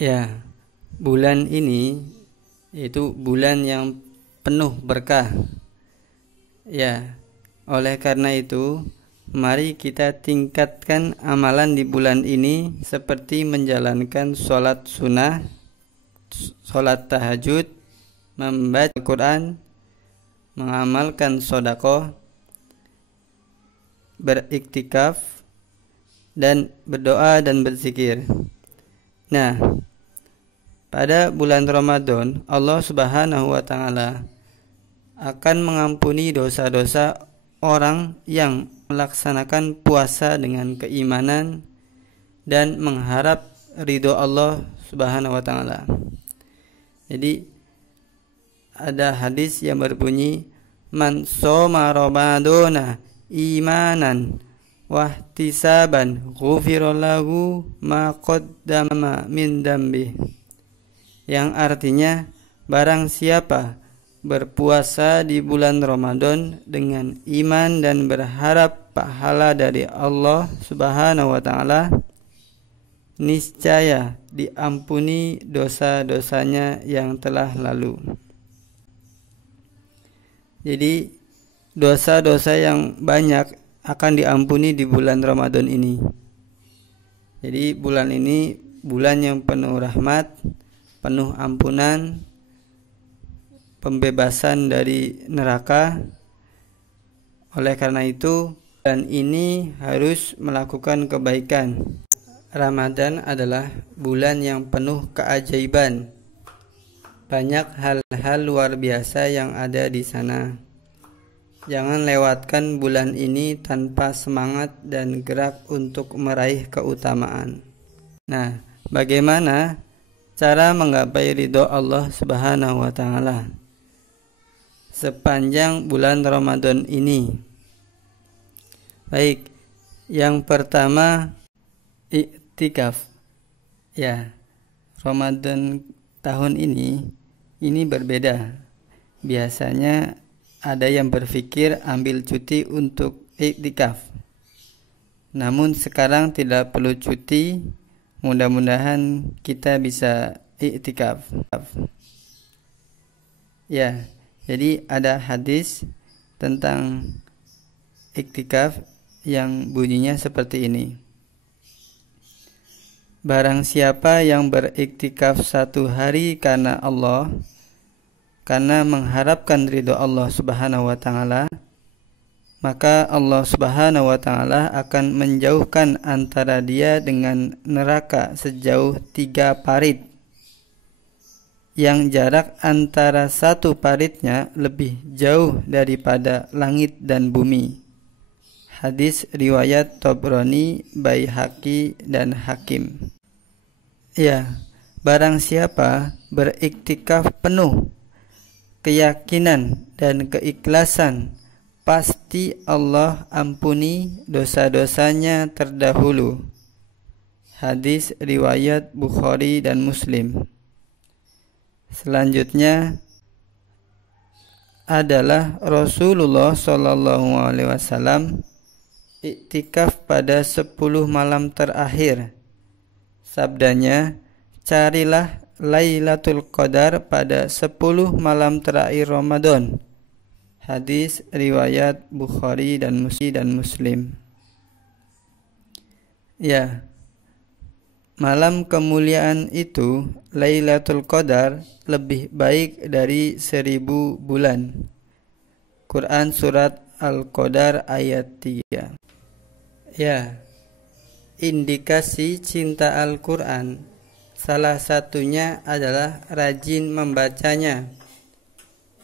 Ya, bulan ini itu bulan yang penuh berkah. Ya, oleh karena itu, mari kita tingkatkan amalan di bulan ini seperti menjalankan sholat sunnah, sholat tahajud, membaca Al-Quran, mengamalkan sedekah, beriktikaf, dan berdoa dan berzikir. Nah, pada bulan Ramadan, Allah Subhanahu wa Ta'ala akan mengampuni dosa-dosa orang yang melaksanakan puasa dengan keimanan dan mengharap ridho Allah Subhanahu wa Ta'ala. Jadi ada hadis yang berbunyi, man shoma ramadana imanan wahtisaban ghufira lahu ma qaddama min dambi, yang artinya barang siapa berpuasa di bulan Ramadan dengan iman dan berharap pahala dari Allah Subhanahu wa Ta'ala, niscaya diampuni dosa-dosanya yang telah lalu. Jadi dosa-dosa yang banyak akan diampuni di bulan Ramadan ini. Jadi bulan ini bulan yang penuh rahmat, penuh ampunan, pembebasan dari neraka. Oleh karena itu, bulan ini harus melakukan kebaikan. Ramadan adalah bulan yang penuh keajaiban. Banyak hal-hal luar biasa yang ada di sana. Jangan lewatkan bulan ini tanpa semangat dan gerak untuk meraih keutamaan. Nah, bagaimana cara menggapai ridho Allah Subhanahu wa Ta'ala sepanjang bulan Ramadan ini? Baik, yang pertama iktikaf. Ya, Ramadan tahun ini berbeda. Biasanya ada yang berpikir ambil cuti untuk iktikaf. Namun sekarang tidak perlu cuti. Mudah-mudahan kita bisa iktikaf. Ya, jadi ada hadis tentang iktikaf yang bunyinya seperti ini. Barang siapa yang beriktikaf 1 hari karena Allah, karena mengharapkan ridho Allah Subhanahu wa Ta'ala, maka Allah Subhanahu wa Ta'ala akan menjauhkan antara dia dengan neraka sejauh 3 parit, yang jarak antara 1 paritnya lebih jauh daripada langit dan bumi. Hadis riwayat Tabrani, Baihaqi, dan Hakim. Ya, barang siapa beriktikaf penuh keyakinan dan keikhlasan, pasti Allah ampuni dosa-dosanya terdahulu. Hadis riwayat Bukhari dan Muslim. Selanjutnya adalah Rasulullah SAW iktikaf pada 10 malam terakhir. Sabdanya, carilah Lailatul Qadar pada 10 malam terakhir Ramadan. Hadis riwayat Bukhari dan Muslim. Ya, malam kemuliaan itu, Lailatul Qadar, lebih baik dari 1000 bulan. Quran surat Al-Qadar ayat 3. Ya, indikasi cinta Al-Quran salah satunya adalah rajin membacanya.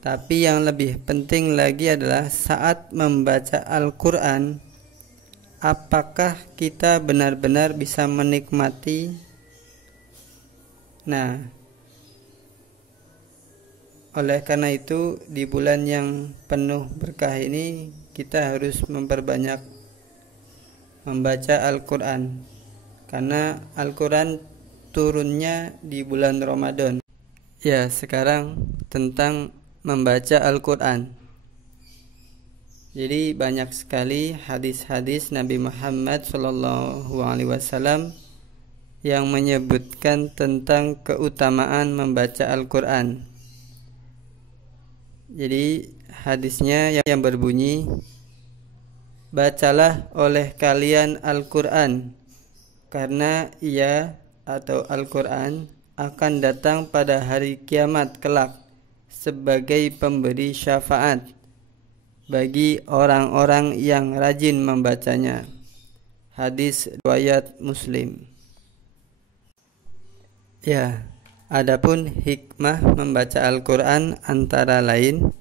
Tapi yang lebih penting lagi adalah saat membaca Al-Quran, apakah kita benar-benar bisa menikmati? Nah, oleh karena itu di bulan yang penuh berkah ini kita harus memperbanyak membaca Al-Quran, karena Al-Quran turunnya di bulan Ramadan. Ya, sekarang tentang membaca Al-Quran. Jadi banyak sekali hadis-hadis Nabi Muhammad SAW yang menyebutkan tentang keutamaan membaca Al-Quran. Jadi hadisnya yang berbunyi, bacalah oleh kalian Al-Quran, karena ia atau Al-Quran akan datang pada hari kiamat kelak sebagai pemberi syafaat bagi orang-orang yang rajin membacanya. Hadis riwayat Muslim. Ya, adapun hikmah membaca Al-Quran antara lain,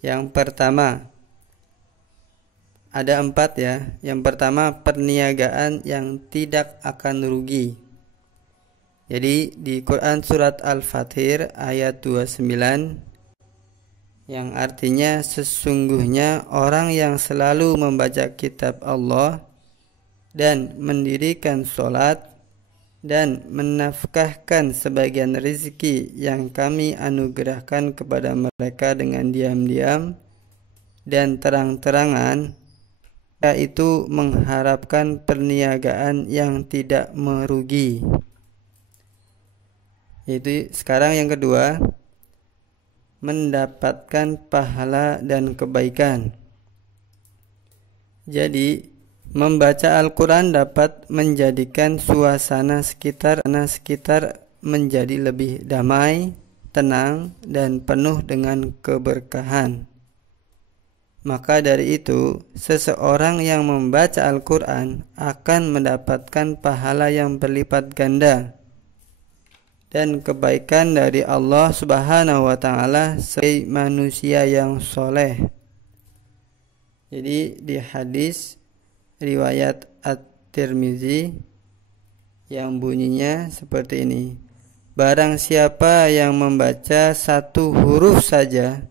yang pertama ada 4 ya. Yang pertama, perniagaan yang tidak akan rugi. Jadi di Quran surat Al-Fatir ayat 29, yang artinya sesungguhnya orang yang selalu membaca kitab Allah dan mendirikan sholat dan menafkahkan sebagian rezeki yang kami anugerahkan kepada mereka dengan diam-diam dan terang-terangan, yaitu mengharapkan perniagaan yang tidak merugi. Yaitu sekarang yang kedua, mendapatkan pahala dan kebaikan. Jadi membaca Al-Quran dapat menjadikan suasana sekitar menjadi lebih damai, tenang, dan penuh dengan keberkahan. Maka dari itu, seseorang yang membaca Al-Quran akan mendapatkan pahala yang berlipat ganda dan kebaikan dari Allah Subhanahu wa Ta'ala sebagai manusia yang soleh. Jadi di hadis riwayat At-Tirmizi yang bunyinya seperti ini, barang siapa yang membaca 1 huruf saja,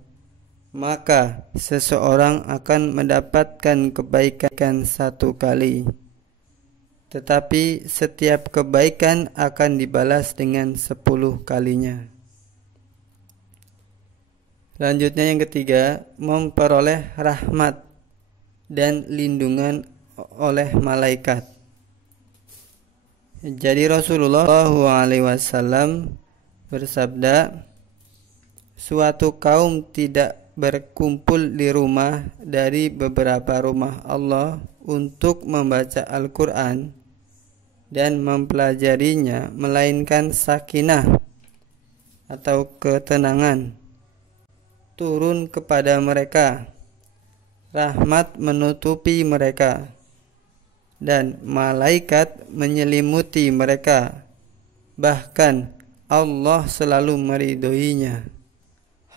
maka seseorang akan mendapatkan kebaikan 1 kali. Tetapi setiap kebaikan akan dibalas dengan 10 kalinya. Selanjutnya yang ketiga, memperoleh rahmat dan lindungan oleh malaikat. Jadi Rasulullah SAW bersabda, suatu kaum tidak berkumpul di rumah dari beberapa rumah Allah untuk membaca Al-Quran dan mempelajarinya, melainkan sakinah atau ketenangan turun kepada mereka, rahmat menutupi mereka, dan malaikat menyelimuti mereka, bahkan Allah selalu meridhoinya.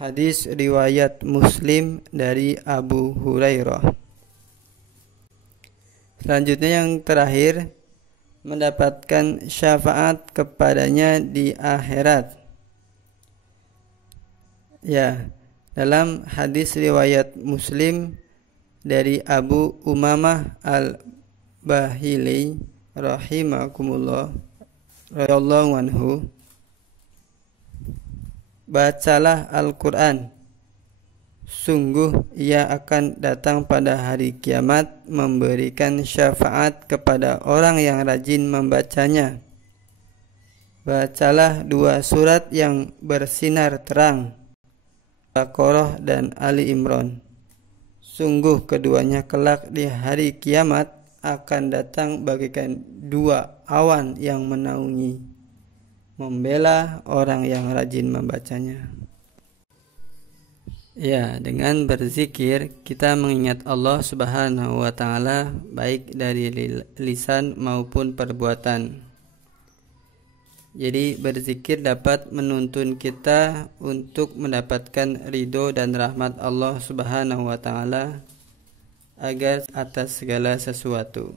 Hadis riwayat Muslim dari Abu Hurairah. Selanjutnya yang terakhir, mendapatkan syafaat kepadanya di akhirat. Ya, dalam hadis riwayat Muslim dari Abu Umamah Al-Bahili rahimakumullah radhiyallahu anhu, bacalah Al-Quran, sungguh ia akan datang pada hari kiamat memberikan syafaat kepada orang yang rajin membacanya. Bacalah 2 surat yang bersinar terang, Baqarah dan Ali Imran. Sungguh keduanya kelak di hari kiamat akan datang bagaikan 2 awan yang menaungi, membela orang yang rajin membacanya. Ya, dengan berzikir kita mengingat Allah Subhanahu wa Ta'ala baik dari lisan maupun perbuatan. Jadi berzikir dapat menuntun kita untuk mendapatkan ridho dan rahmat Allah Subhanahu wa Ta'ala agar atas segala sesuatu.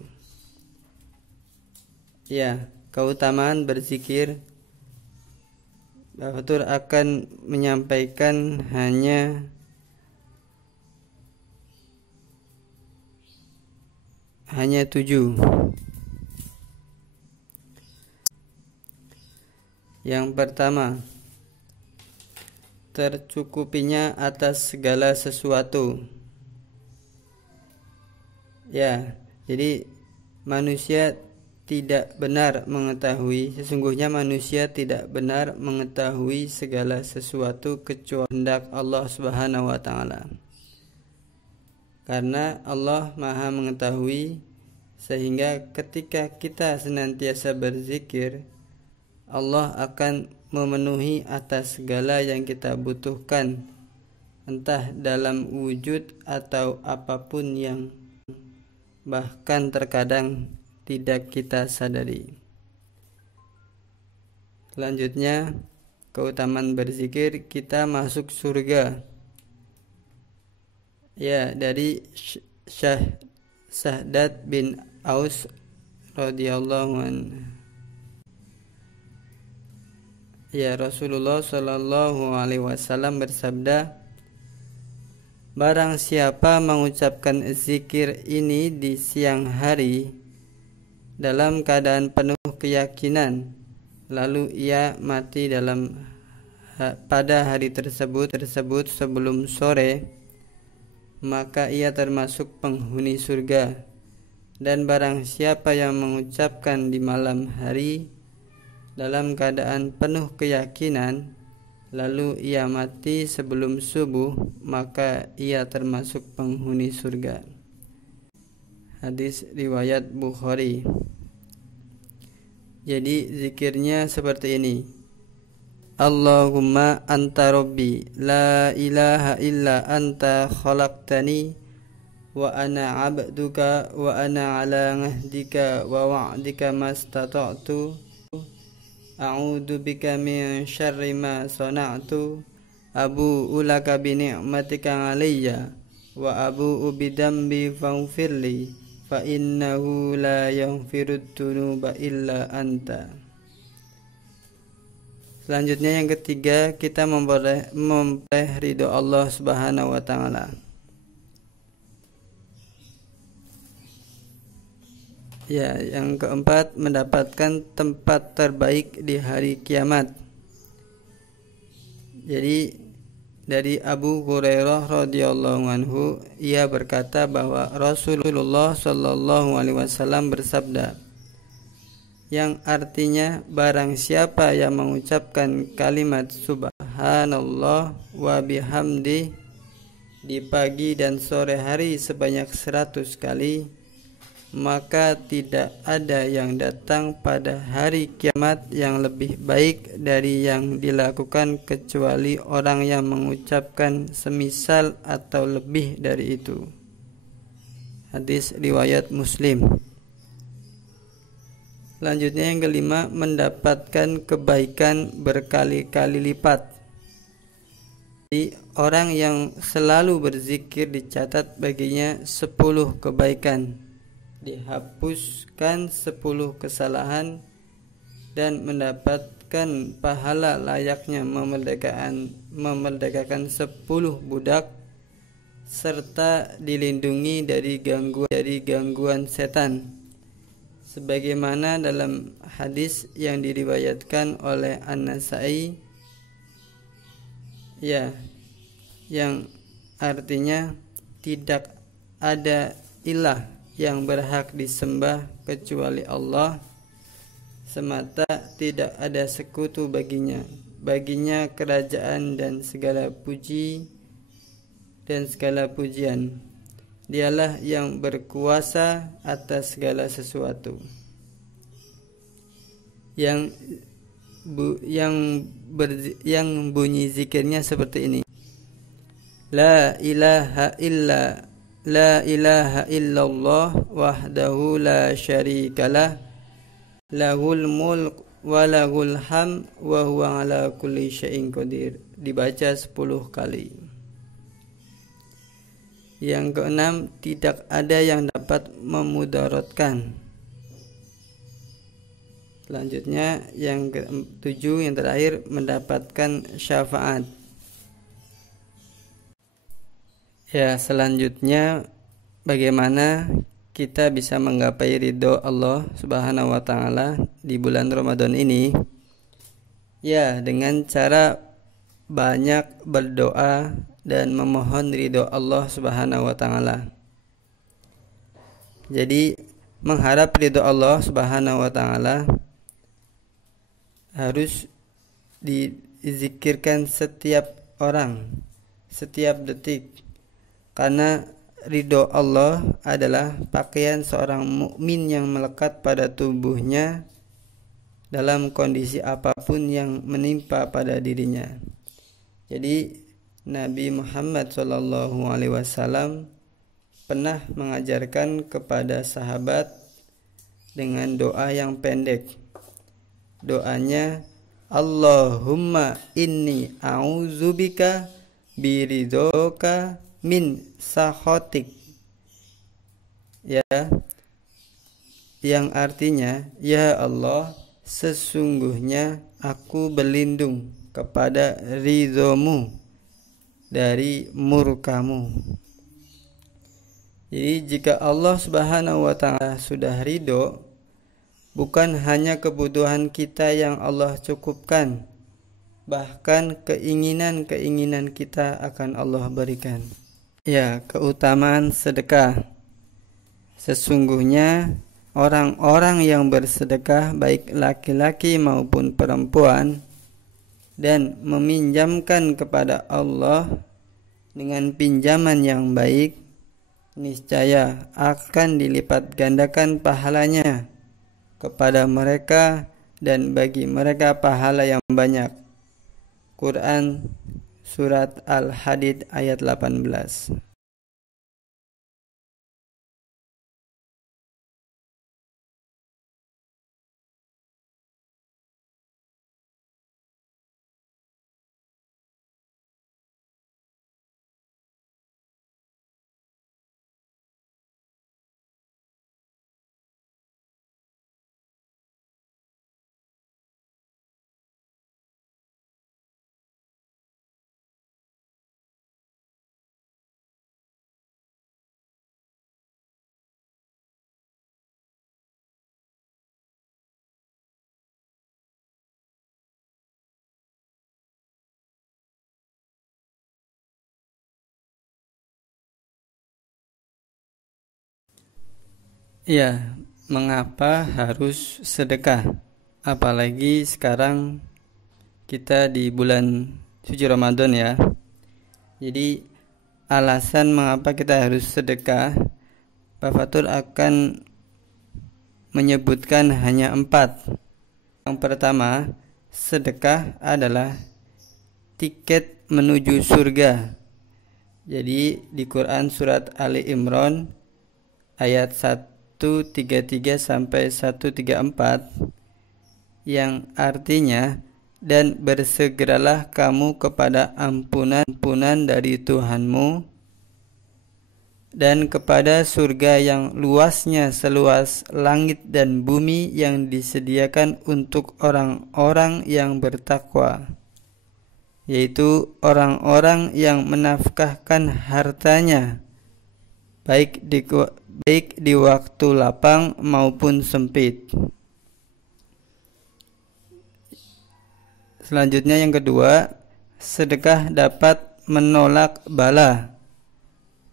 Ya, keutamaan berzikir, Bapak akan menyampaikan hanya hanya 7. Yang pertama, tercukupinya atas segala sesuatu. Ya, jadi manusia tidak benar mengetahui, sesungguhnya manusia tidak benar mengetahui segala sesuatu kecuali kehendak Allah Subhanahu wa taala. Karena Allah Maha mengetahui, sehingga ketika kita senantiasa berzikir, Allah akan memenuhi atas segala yang kita butuhkan, entah dalam wujud atau apapun yang bahkan terkadang tidak kita sadari. Selanjutnya, keutamaan berzikir, kita masuk surga. Ya, dari Syahdad bin Aus radhiyallahu anhu. Ya, Rasulullah sallallahu alaihi wasallam bersabda, barang siapa mengucapkan zikir ini di siang hari dalam keadaan penuh keyakinan, lalu ia mati pada hari tersebut sebelum sore, maka ia termasuk penghuni surga. Dan barang siapa yang mengucapkan di malam hari dalam keadaan penuh keyakinan, lalu ia mati sebelum subuh, maka ia termasuk penghuni surga. Hadis riwayat Bukhari. Jadi zikirnya seperti ini: Allahumma anta rabbi la ilaha illa anta khalaqtani wa ana abduka wa ana ala ngahdika wa wa'dika mastata'tu a'udzu bika min syarri ma sana'tu abu'u laka bi ni'matika 'alayya wa abu'u bi dambi faghfirli fa innahu la yaghfirud dzunuba illa anta. Selanjutnya yang ketiga, kita memperoleh ridho Allah Subhanahu wa taala. Ya, yang keempat, mendapatkan tempat terbaik di hari kiamat. Jadi dari Abu Hurairah radhiyallahu anhu, ia berkata bahwa Rasulullah sallallahu alaihi wasallam bersabda, yang artinya barang siapa yang mengucapkan kalimat subhanallah wa bihamdi di pagi dan sore hari sebanyak 100 kali, maka tidak ada yang datang pada hari kiamat yang lebih baik dari yang dilakukan kecuali orang yang mengucapkan semisal atau lebih dari itu. Hadis riwayat Muslim. Selanjutnya yang kelima, mendapatkan kebaikan berkali-kali lipat. Jadi orang yang selalu berzikir dicatat baginya 10 kebaikan, dihapuskan 10 kesalahan, dan mendapatkan pahala layaknya memerdekakan 10 budak, serta dilindungi dari gangguan setan, sebagaimana dalam hadis yang diriwayatkan oleh An-Nasa'i, ya, yang artinya tidak ada ilah yang berhak disembah kecuali Allah semata, tidak ada sekutu baginya kerajaan dan segala puji dan segala pujian. Dialah yang berkuasa atas segala sesuatu. Yang bunyi zikirnya seperti ini: La ilaha illallah wahdahu la syarikalah lahul mulk wa lahul hamd wa huwa ala kulli syai'in qadir. Dibaca 10 kali. Yang keenam, tidak ada yang dapat memudaratkan. Selanjutnya yang ketujuh, yang terakhir, mendapatkan syafaat. Ya, selanjutnya bagaimana kita bisa menggapai ridho Allah Subhanahu wa taala di bulan Ramadan ini? Ya, dengan cara banyak berdoa dan memohon ridho Allah Subhanahu wa taala. Jadi mengharap ridho Allah Subhanahu wa taala harus dizikirkan setiap orang, setiap detik, karena ridho Allah adalah pakaian seorang mukmin yang melekat pada tubuhnya dalam kondisi apapun yang menimpa pada dirinya. Jadi Nabi Muhammad SAW pernah mengajarkan kepada sahabat dengan doa yang pendek. Doanya, Allahumma inni a'udzubika biridhoka min sakhatik. Ya, yang artinya, ya Allah, sesungguhnya aku berlindung kepada ridhomu dari murkamu. Jadi jika Allah Subhanahu wa taala sudah ridho, bukan hanya kebutuhan kita yang Allah cukupkan, bahkan keinginan-keinginan kita akan Allah berikan. Ya, keutamaan sedekah. Sesungguhnya orang-orang yang bersedekah, baik laki-laki maupun perempuan, dan meminjamkan kepada Allah dengan pinjaman yang baik, niscaya akan dilipat gandakan pahalanya kepada mereka dan bagi mereka pahala yang banyak. Quran Surat Al-Hadid ayat 18. Ya, mengapa harus sedekah? Apalagi sekarang kita di bulan suci Ramadan ya. Jadi alasan mengapa kita harus sedekah, Pak Fatur akan menyebutkan hanya 4. Yang pertama, sedekah adalah tiket menuju surga. Jadi di Quran surat Ali Imran ayat 133 sampai 134 yang artinya, dan bersegeralah kamu kepada ampunan dari Tuhanmu dan kepada surga yang luasnya seluas langit dan bumi yang disediakan untuk orang-orang yang bertakwa, yaitu orang-orang yang menafkahkan hartanya baik di waktu lapang maupun sempit. Selanjutnya yang kedua, sedekah dapat menolak bala,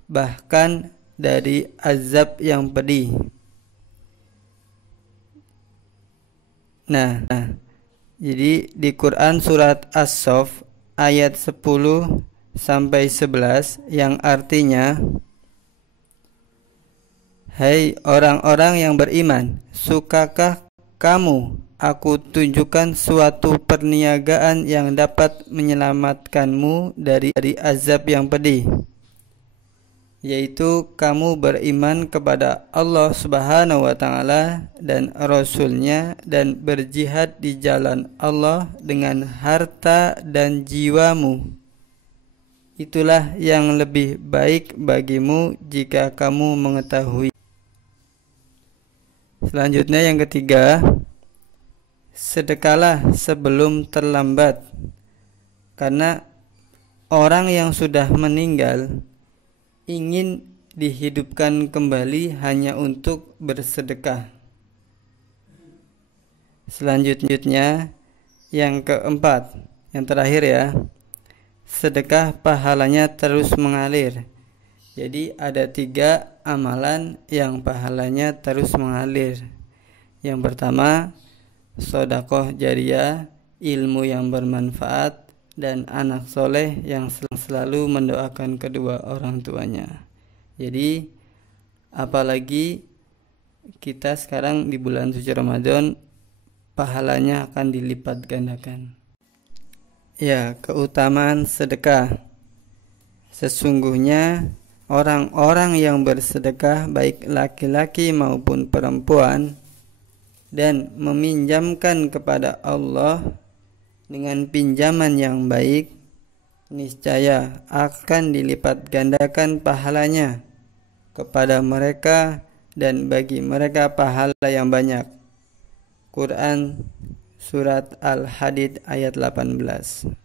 bahkan dari azab yang pedih. Nah, jadi di Quran surat As-Saff ayat 10 sampai 11 yang artinya, hai orang-orang yang beriman, sukakah kamu aku tunjukkan suatu perniagaan yang dapat menyelamatkanmu dari azab yang pedih, yaitu kamu beriman kepada Allah Subhanahu wa taala dan Rasul-Nya dan berjihad di jalan Allah dengan harta dan jiwamu. Itulah yang lebih baik bagimu jika kamu mengetahui. Selanjutnya yang ketiga, sedekahlah sebelum terlambat, karena orang yang sudah meninggal ingin dihidupkan kembali hanya untuk bersedekah. Selanjutnya yang keempat, yang terakhir ya, sedekah pahalanya terus mengalir. Jadi ada 3 amalan yang pahalanya terus mengalir. Yang pertama, sedekah jariyah, ilmu yang bermanfaat, dan anak soleh yang selalu mendoakan kedua orang tuanya. Jadi apalagi kita sekarang di bulan suci Ramadan, pahalanya akan dilipat gandakan. Ya, keutamaan sedekah. Sesungguhnya orang-orang yang bersedekah, baik laki-laki maupun perempuan, dan meminjamkan kepada Allah dengan pinjaman yang baik, niscaya akan dilipat gandakan pahalanya kepada mereka dan bagi mereka pahala yang banyak. Quran Surat Al-Hadid ayat 18.